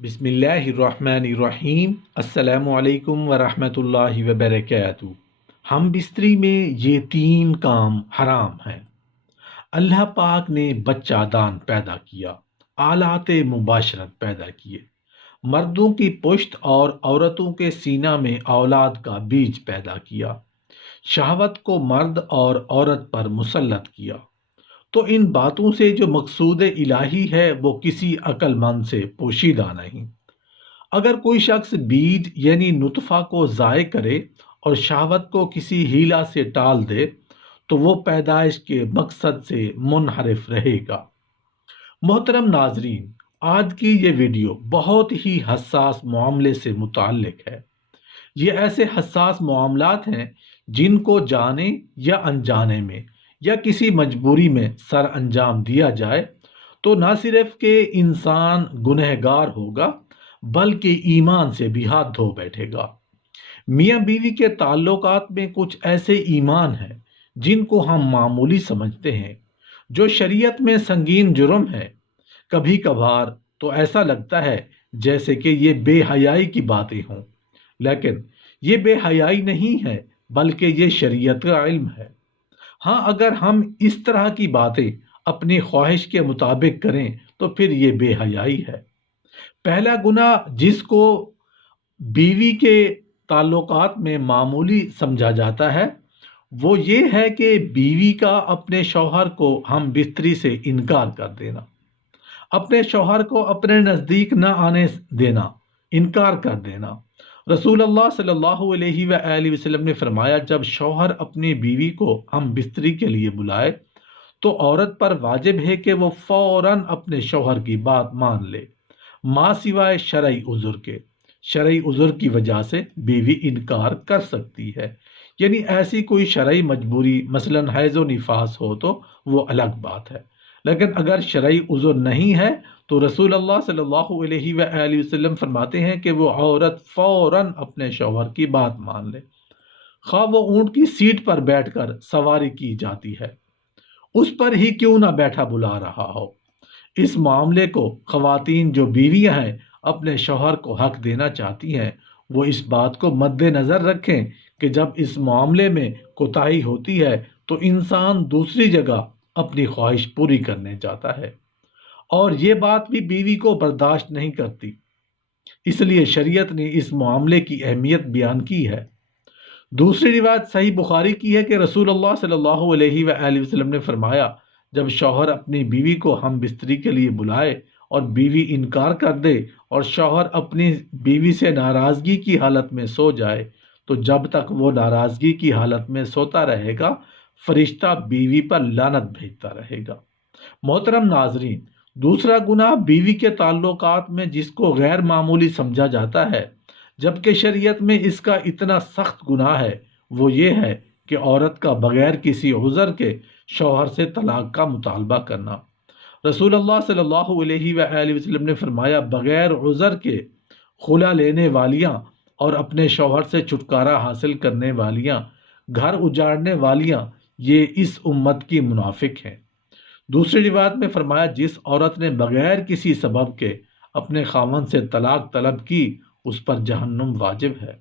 بسم اللہ الرحمن الرحیم۔ السلام علیکم ورحمۃ اللہ وبرکاتہ۔ ہم بستری میں یہ تین کام حرام ہیں۔ اللہ پاک نے بچہ دان پیدا کیا، آلات مباشرت پیدا کیے، مردوں کی پشت اور عورتوں کے سینہ میں اولاد کا بیج پیدا کیا، شہوت کو مرد اور عورت پر مسلط کیا۔ تو ان باتوں سے جو مقصود الہی ہے وہ کسی عقل مند سے پوشیدہ نہیں۔ اگر کوئی شخص بیج یعنی نطفہ کو ضائع کرے اور شہوت کو کسی ہیلا سے ٹال دے تو وہ پیدائش کے مقصد سے منحرف رہے گا۔ محترم ناظرین، آج کی یہ ویڈیو بہت ہی حساس معاملے سے متعلق ہے۔ یہ ایسے حساس معاملات ہیں جن کو جانے یا انجانے میں یا کسی مجبوری میں سر انجام دیا جائے تو نہ صرف کہ انسان گنہگار ہوگا بلکہ ایمان سے بھی ہاتھ دھو بیٹھے گا۔ میاں بیوی کے تعلقات میں کچھ ایسے ایمان ہیں جن کو ہم معمولی سمجھتے ہیں، جو شریعت میں سنگین جرم ہے۔ کبھی کبھار تو ایسا لگتا ہے جیسے کہ یہ بے حیائی کی باتیں ہوں، لیکن یہ بے حیائی نہیں ہے بلکہ یہ شریعت کا علم ہے۔ ہاں، اگر ہم اس طرح کی باتیں اپنی خواہش کے مطابق کریں تو پھر یہ بے حیائی ہے۔ پہلا گناہ جس کو بیوی کے تعلقات میں معمولی سمجھا جاتا ہے وہ یہ ہے کہ بیوی کا اپنے شوہر کو ہم بستری سے انکار کر دینا، اپنے شوہر کو اپنے نزدیک نہ آنے دینا، انکار کر دینا۔ رسول اللہ صلی اللہ علیہ وآلہ وسلم نے فرمایا، جب شوہر اپنی بیوی کو ہم بستری کے لیے بلائے تو عورت پر واجب ہے کہ وہ فوراً اپنے شوہر کی بات مان لے، ماں سوائے شرعی عذر کے۔ شرعی عذر کی وجہ سے بیوی انکار کر سکتی ہے، یعنی ایسی کوئی شرعی مجبوری مثلاً حیض و نفاس ہو تو وہ الگ بات ہے، لیکن اگر شرعی عذر نہیں ہے تو رسول اللہ صلی اللہ علیہ وآلہ وسلم فرماتے ہیں کہ وہ عورت فوراً اپنے شوہر کی بات مان لے، خواہ وہ اونٹ کی سیٹ پر بیٹھ کر سواری کی جاتی ہے، اس پر ہی کیوں نہ بیٹھا بلا رہا ہو۔ اس معاملے کو خواتین جو بیویاں ہیں اپنے شوہر کو حق دینا چاہتی ہیں وہ اس بات کو مد نظر رکھیں کہ جب اس معاملے میں کوتاہی ہوتی ہے تو انسان دوسری جگہ اپنی خواہش پوری کرنے جاتا ہے، اور یہ بات بھی بیوی کو برداشت نہیں کرتی۔ اس لیے شریعت نے اس معاملے کی اہمیت بیان کی ہے۔ دوسری روایت صحیح بخاری کی ہے کہ رسول اللہ صلی اللہ علیہ وآلہ وسلم نے فرمایا، جب شوہر اپنی بیوی کو ہم بستری کے لیے بلائے اور بیوی انکار کر دے اور شوہر اپنی بیوی سے ناراضگی کی حالت میں سو جائے تو جب تک وہ ناراضگی کی حالت میں سوتا رہے گا فرشتہ بیوی پر لعنت بھیجتا رہے گا۔ محترم ناظرین، دوسرا گناہ بیوی کے تعلقات میں جس کو غیر معمولی سمجھا جاتا ہے جبکہ شریعت میں اس کا اتنا سخت گناہ ہے وہ یہ ہے کہ عورت کا بغیر کسی عذر کے شوہر سے طلاق کا مطالبہ کرنا۔ رسول اللہ صلی اللہ علیہ وآلہ وسلم نے فرمایا، بغیر عذر کے خلا لینے والیاں اور اپنے شوہر سے چھٹکارا حاصل کرنے والیاں، گھر اجاڑنے والیاں، یہ اس امت کی منافق ہیں۔ دوسری روایت میں فرمایا، جس عورت نے بغیر کسی سبب کے اپنے خاوند سے طلاق طلب کی اس پر جہنم واجب ہے،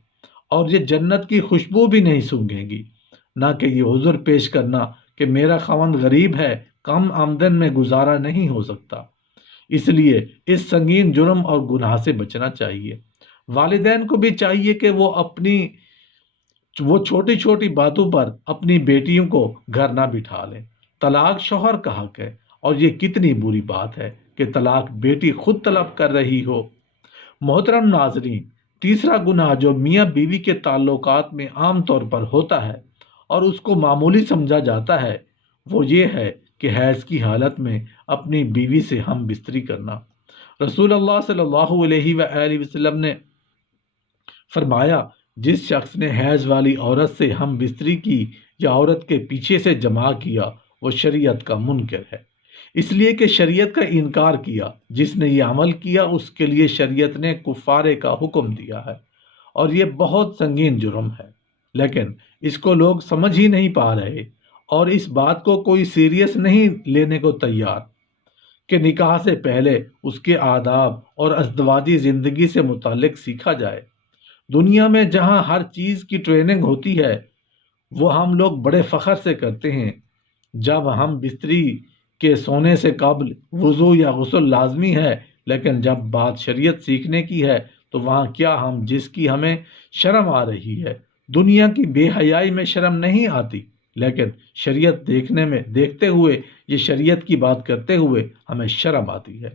اور یہ جنت کی خوشبو بھی نہیں سونگھے گی۔ نہ کہ یہ عذر پیش کرنا کہ میرا خاوند غریب ہے، کم آمدن میں گزارا نہیں ہو سکتا۔ اس لیے اس سنگین جرم اور گناہ سے بچنا چاہیے۔ والدین کو بھی چاہیے کہ وہ چھوٹی چھوٹی باتوں پر اپنی بیٹیوں کو گھر نہ بٹھا لیں۔ طلاق شوہر کا حق ہے، اور یہ کتنی بری بات ہے کہ طلاق بیٹی خود طلب کر رہی ہو۔ محترم ناظرین، تیسرا گناہ جو میاں بیوی کے تعلقات میں عام طور پر ہوتا ہے اور اس کو معمولی سمجھا جاتا ہے وہ یہ ہے کہ حیض کی حالت میں اپنی بیوی سے ہم بستری کرنا۔ رسول اللہ صلی اللہ علیہ وآلہ وسلم نے فرمایا، جس شخص نے حیض والی عورت سے ہم بستری کی یا عورت کے پیچھے سے جماع کیا وہ شریعت کا منکر ہے، اس لیے کہ شریعت کا انکار کیا۔ جس نے یہ عمل کیا اس کے لیے شریعت نے کفارے کا حکم دیا ہے، اور یہ بہت سنگین جرم ہے، لیکن اس کو لوگ سمجھ ہی نہیں پا رہے اور اس بات کو کوئی سیریس نہیں لینے کو تیار۔ کہ نکاح سے پہلے اس کے آداب اور ازدواجی زندگی سے متعلق سیکھا جائے۔ دنیا میں جہاں ہر چیز کی ٹریننگ ہوتی ہے وہ ہم لوگ بڑے فخر سے کرتے ہیں۔ جب ہم بستری کے سونے سے قبل وضو یا غسل لازمی ہے، لیکن جب بات شریعت سیکھنے کی ہے تو وہاں کیا ہم جس کی ہمیں شرم آ رہی ہے۔ دنیا کی بے حیائی میں شرم نہیں آتی، لیکن شریعت دیکھتے ہوئے، یہ شریعت کی بات کرتے ہوئے ہمیں شرم آتی ہے۔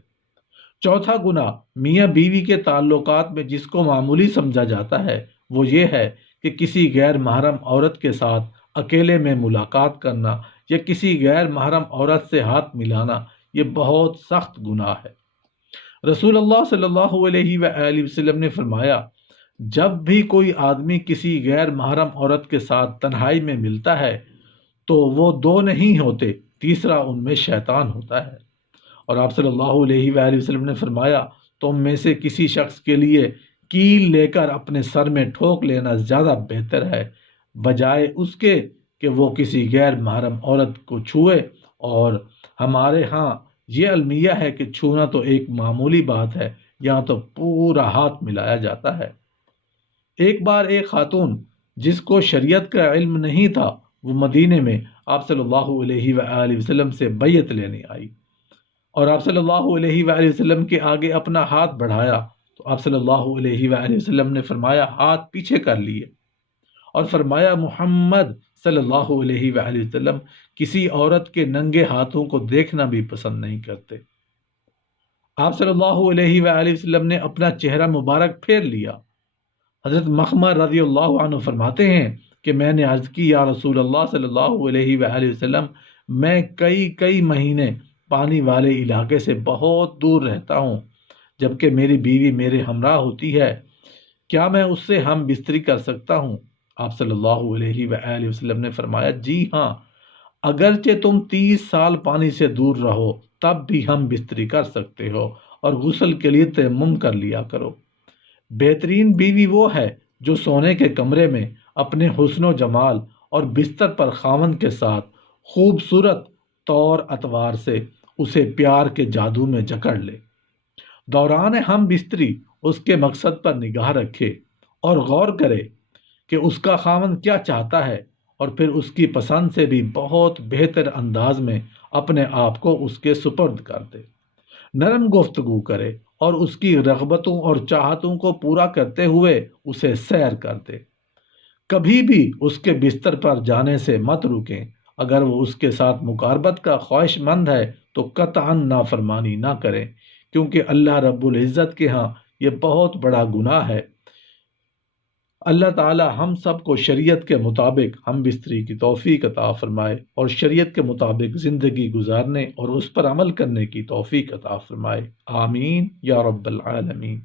چوتھا گناہ میاں بیوی کے تعلقات میں جس کو معمولی سمجھا جاتا ہے وہ یہ ہے کہ کسی غیر محرم عورت کے ساتھ اکیلے میں ملاقات کرنا یا کسی غیر محرم عورت سے ہاتھ ملانا، یہ بہت سخت گناہ ہے۔ رسول اللہ صلی اللہ علیہ وآلہ وسلم نے فرمایا، جب بھی کوئی آدمی کسی غیر محرم عورت کے ساتھ تنہائی میں ملتا ہے تو وہ دو نہیں ہوتے، تیسرا ان میں شیطان ہوتا ہے۔ اور آپ صلی اللہ علیہ وآلہ وسلم نے فرمایا، تم میں سے کسی شخص کے لیے کیل لے کر اپنے سر میں ٹھوک لینا زیادہ بہتر ہے بجائے اس کے کہ وہ کسی غیر محرم عورت کو چھوئے۔ اور ہمارے ہاں یہ المیہ ہے کہ چھونا تو ایک معمولی بات ہے، یہاں تو پورا ہاتھ ملایا جاتا ہے۔ ایک بار ایک خاتون جس کو شریعت کا علم نہیں تھا، وہ مدینے میں آپ صلی اللہ علیہ وآلہ وسلم سے بیعت لینے آئی، اور آپ صلی اللہ علیہ وآلہ وسلم کے آگے اپنا ہاتھ بڑھایا تو آپ صلی اللہ علیہ وآلہ وسلم نے فرمایا ہاتھ پیچھے کر لیے، اور فرمایا محمد صلی اللہ علیہ وآلہ وسلم کسی عورت کے ننگے ہاتھوں کو دیکھنا بھی پسند نہیں کرتے۔ آپ صلی اللہ علیہ وآلہ وسلم نے اپنا چہرہ مبارک پھیر لیا۔ حضرت مخمہ رضی اللہ عنہ فرماتے ہیں کہ میں نے عرض کی، یا رسول اللہ صلی اللہ علیہ وآلہ وسلم، میں کئی مہینے پانی والے علاقے سے بہت دور رہتا ہوں، جبکہ میری بیوی میرے ہمراہ ہوتی ہے، کیا میں اس سے ہم بستری کر سکتا ہوں؟ آپ صلی اللہ علیہ وآلہ وسلم نے فرمایا، جی ہاں، اگرچہ تم 30 سال پانی سے دور رہو تب بھی ہم بستری کر سکتے ہو، اور غسل کے لیے تیمم کر لیا کرو۔ بہترین بیوی وہ ہے جو سونے کے کمرے میں اپنے حسن و جمال اور بستر پر خاوند کے ساتھ خوبصورت طور اتوار سے اسے پیار کے جادو میں جکڑ لے۔ دوران ہم بستری اس کے مقصد پر نگاہ رکھے اور غور کرے کہ اس کا خاوند کیا چاہتا ہے، اور پھر اس کی پسند سے بھی بہت بہتر انداز میں اپنے آپ کو اس کے سپرد کر دے۔ نرم گفتگو کرے اور اس کی رغبتوں اور چاہتوں کو پورا کرتے ہوئے اسے سیر کر دے۔ کبھی بھی اس کے بستر پر جانے سے مت رکیں۔ اگر وہ اس کے ساتھ مقاربت کا خواہش مند ہے تو قطعاً نافرمانی نہ کریں، کیونکہ اللہ رب العزت کے ہاں یہ بہت بڑا گناہ ہے۔ اللہ تعالی ہم سب کو شریعت کے مطابق ہم بستری کی توفیق عطا فرمائے، اور شریعت کے مطابق زندگی گزارنے اور اس پر عمل کرنے کی توفیق عطا فرمائے۔ آمین یا رب العالمین۔